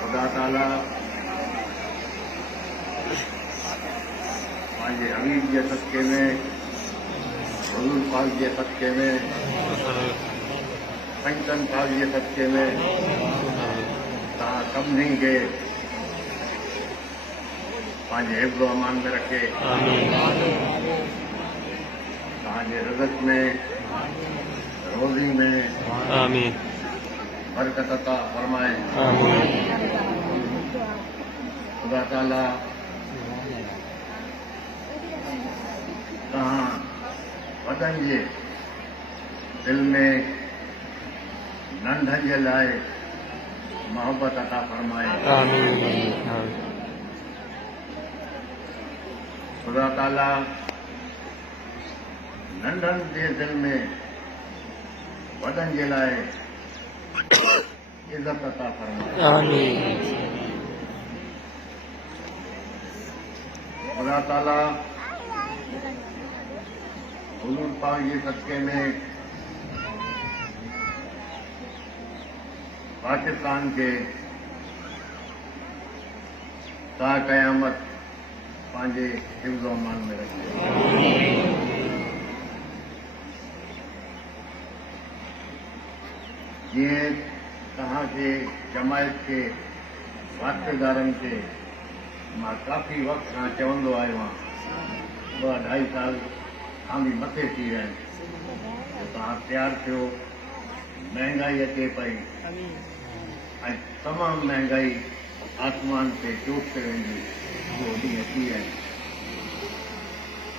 खुदा ताला पंहिंजे हबीब जे सदके में हुजूर पाक जे सदके में पंचन पाक जे सदके में तव्हां सभिनी खे पंहिंजे हिफ्ज़ो अमान में रखे तव्हांजे रिज़्क़ में रोज़ी में बरकत अता फरमाए। खुदा ताला तव्हां वॾनि जे दिल में नंढनि जे लाइ मोहब्बत अता फरमाए। खुदा ताला नंढनि जे दिल में वॾनि जे लाइ इज़त अता फरमाए। खुदा ताला हुजूर पाक जे सदके में पाकिस्तान के ता क़यामत पंहिंजे हिफ्ज़ो अमान में रखे। जीअं तव्हांखे जमायत के वास्तेदारनि खे मां काफ़ी वक़्त खां चवंदो आयो आहियां, 2-2.5 साल खां बि मथे थी विया आहिनि, तव्हां तयारु थियो। महांगाई अचे पई ऐं तमामु महांगाई आसमान ते चोट ते वेंदी, उहो ॾींहं अची विया आहिनि।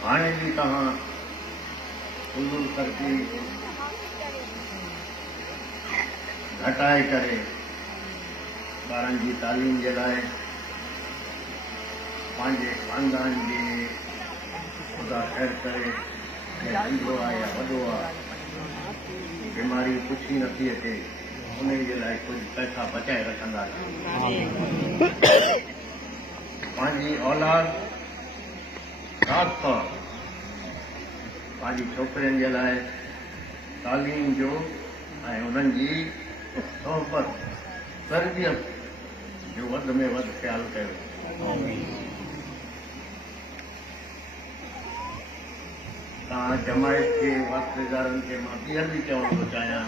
हाणे बि तव्हां फुज़ूल ख़र्ची घटाए करे ॿारनि जी तालीम जे लाइ पंहिंजे ख़ानदान जी ख़ुदा ख़ैर करे नंढो आहे या वॾो आहे, बीमारी कुझु ई नथी अचे, उन जे लाइ कुझु पैसा बचाए रखंदा। पंहिंजी औलाद ख़ासि तौर पंहिंजी छोकिरियुनि जे लाइ तालीम जो ऐं उन्हनि जी सोहबत तरबियत जो वधि में वधि ख़्यालु कयो। तव्हां जमायत के वास्तेदारनि खे मां ॿीहर बि चवणु थो चाहियां,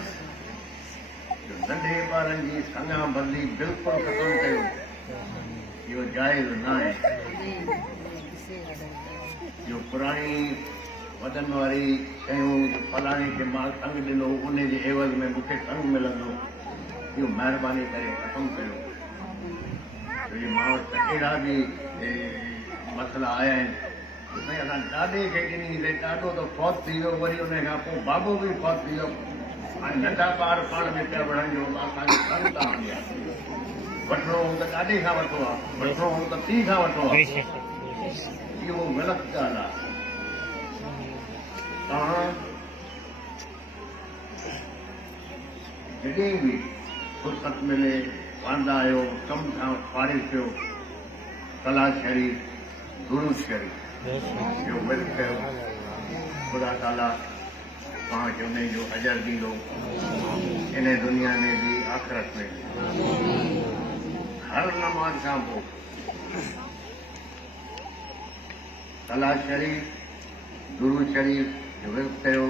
नंढे ॿारनि जी सङा बंदी बिल्कुलु ख़तमु कयो, इहो जाइज़ न आहे। इहो पुराणी वॾनि वारी शयूं, फलाणे खे मां संग ॾिनो, उन जे एवज़ में मूंखे संग मिलंदो, इहो महिरबानी करे ख़तमु कयो। छोकी मां वटि अहिड़ा बि मसइला आया आहिनि, भई असां ॾाॾे खे ॾिनीसीं, ॾाॾो त फौत थी वियो, वरी उन खां पोइ बाबो बि फौत थी वियो, हाणे नंढा ॿार पाण में पिया वठनि जो असांखे संग था वञे। वठिणो हो त ॾाॾे खां वठो आहे, वठिणो हो त पीउ खां वठो आहे, इहो ग़लति ॻाल्हि आहे। तव्हां जॾहिं बि फुर्सत मिले, वांदा आहियो, कमु खां फारिग़ थियो, सलाह शरीफ़, दुरूद शरीफ़ इहो विर्द कयो। खुदा ताला तव्हांखे उन जो अजर ॾींदो, इन दुनिया में बि आख़िरत में बि। हर नमाज़ खां पोइ सलाह शरीफ़, दुरूद शरीफ़ जो विर्द कयो।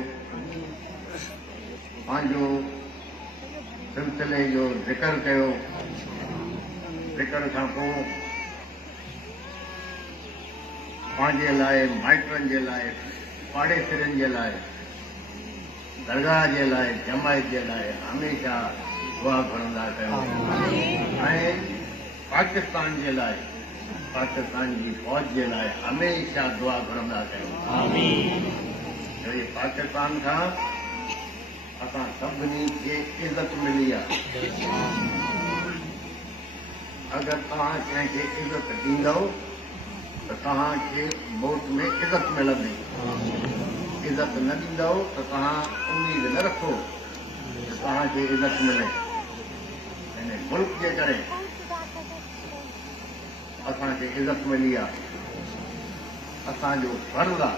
पंहिंजो सिलसिले जो ज़िक्र कयो। ज़िक्र खां पोइ पंहिंजे लाइ, माइटनि जे लाइ, पाड़ेसिरनि जे लाइ, दरगाह जे लाइ, जमायत जे लाइ हमेशह दुआ घुरंदा कयो। ऐं पाकिस्तान जे लाइ, पाकिस्तान जी फ़ौज जे लाइ हमेशह दुआ घुरंदा कयो। छोकी पाकिस्तान खां असां सभिनी खे इज़त मिली आहे। अगरि तव्हां कंहिंखे इज़त ॾींदव त तव्हांखे मौत में इज़त मिलंदी, इज़त न ॾींदव त तव्हां उम्मीद न रखो त तव्हांखे इज़त मिले। हिन मुल्क जे करे असांखे इज़त मिली आहे, असांजो फर्ज़ आहे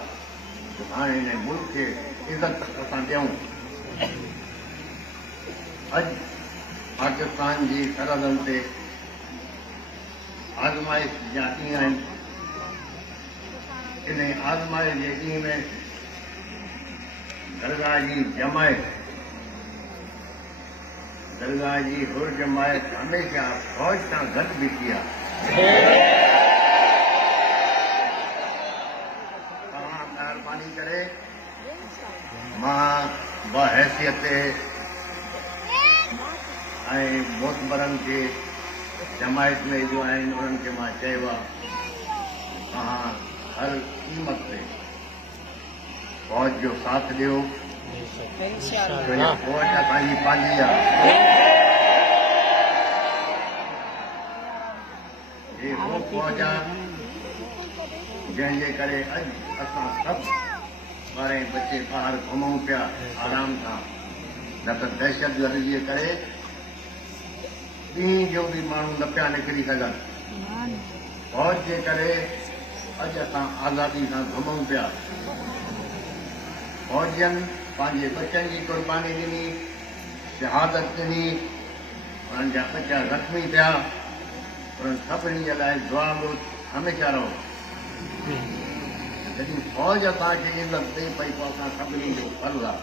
त हाणे हिन मुल्क खे इज़त असां ॾियूं। अज पाकिस्तान जी सरहदन से आज़माइश जाती हैं। इन आज़माइश जे ॾींहं में दरगाह जी जमायत, दरगाह जी हुर जमायत हमेशा फौज सां गॾु बीठी आहे। तव्हां महिरबानी करे मां बहैसियत ऐं मोतबरनि खे जमायत में जो आहिनि उन्हनि खे मां चयो आहे तव्हां हर क़ीमत ते फौज जो साथ ॾियो। फौज असांजी पंहिंजी आहे। हे उहो फौज आहे जंहिंजे करे अॼु असां सभु 12 बचे ॿाहिरि घुमूं पिया आराम सां, न त दहशतगर्द जे करे ॾींहं जो बि माण्हू न पिया निकिरी सघनि। फौज जे करे अॼु असां आज़ादी सां घुमूं पिया। फौजियनि पंहिंजे बचनि जी क़ुर्बानी ॾिनी, शहादत ॾिनी, उन्हनि जा बचा ज़ख़्मी थिया। उन्हनि सभिनी जे लाइ दुआ बि हमेशह रहो। जॾहिं फौज असांखे इज़त ॾे पई पोइ असां सभिनी जो फल आहे।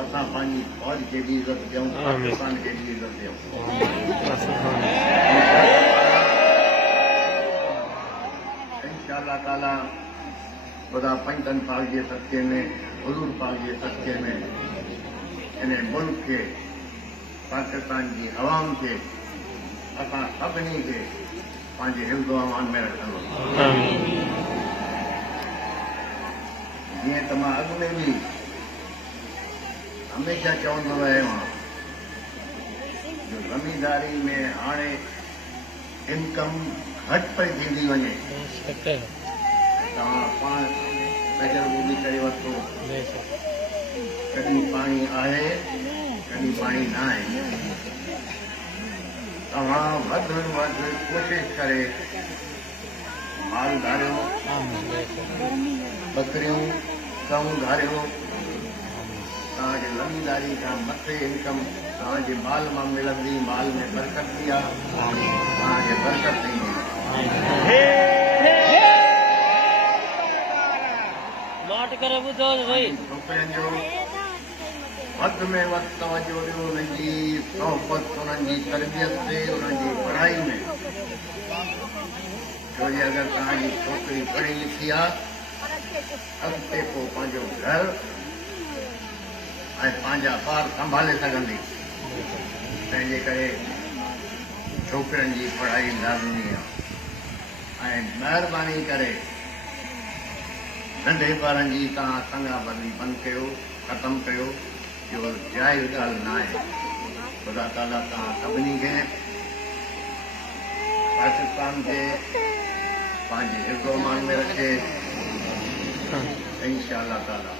असां पंहिंजी फौज खे बि इज़त ॾियूं, पाकिस्तान खे बि इज़त ॾियूं। इंशाअल्लाह ताला ख़ुदा पंजनि पाक जे सदक़े में, हुज़ूर पाक जे सदक़े में इन मुल्क खे, पाकिस्तान जी अवाम खे, असां सभिनी खे पंहिंजे हिफ़्ज़ व अमान में रखंदो। जीअं त मां अॻु में बि हमेशह चवंदो रहियो आहियां जो ज़मींदारी में हाणे इनकम घटि पई थींदी वञे। तव्हां पाण तजुर्बो बि करे वरितो, कॾहिं पाणी आहे कॾहिं पाणी न आहे। तव्हां वधि में वधि कोशिशि करे माल धारियो, बकरियूं गऊं धारियो। तव्हांखे ज़मींदारी खां मथे इनकम तव्हांजे माल मां मिलंदी, माल में बरकत थी आहे, तव्हांखे बरकत थींदी। छोकिरनि जो वधि में वधि तवजो ॾियो, उन्हनि जी सोहबत, उन्हनि जी तरबियत ते, उन्हनि जी पढ़ाई में। छो जे अगरि तव्हांजी छोकिरी पढ़ी लिखी आहे अॻिते पोइ पंहिंजो घर ऐं पंहिंजा ॿार संभाले सघंदी। तंहिंजे करे छोकिरनि जी पढ़ाई लाज़मी आहे। ऐं महिरबानी करे नंढे ॿारनि जी तव्हां संगाबंदी बंदि कयो, ख़तमु कयो। इहो जाइज़ ॻाल्हि न आहे। ख़ुदा ताला तव्हां सभिनी खे पाकिस्तान खे पंहिंजे हिफ़्ज़ व अमान में रखे। इंशाअल्लाह ताला।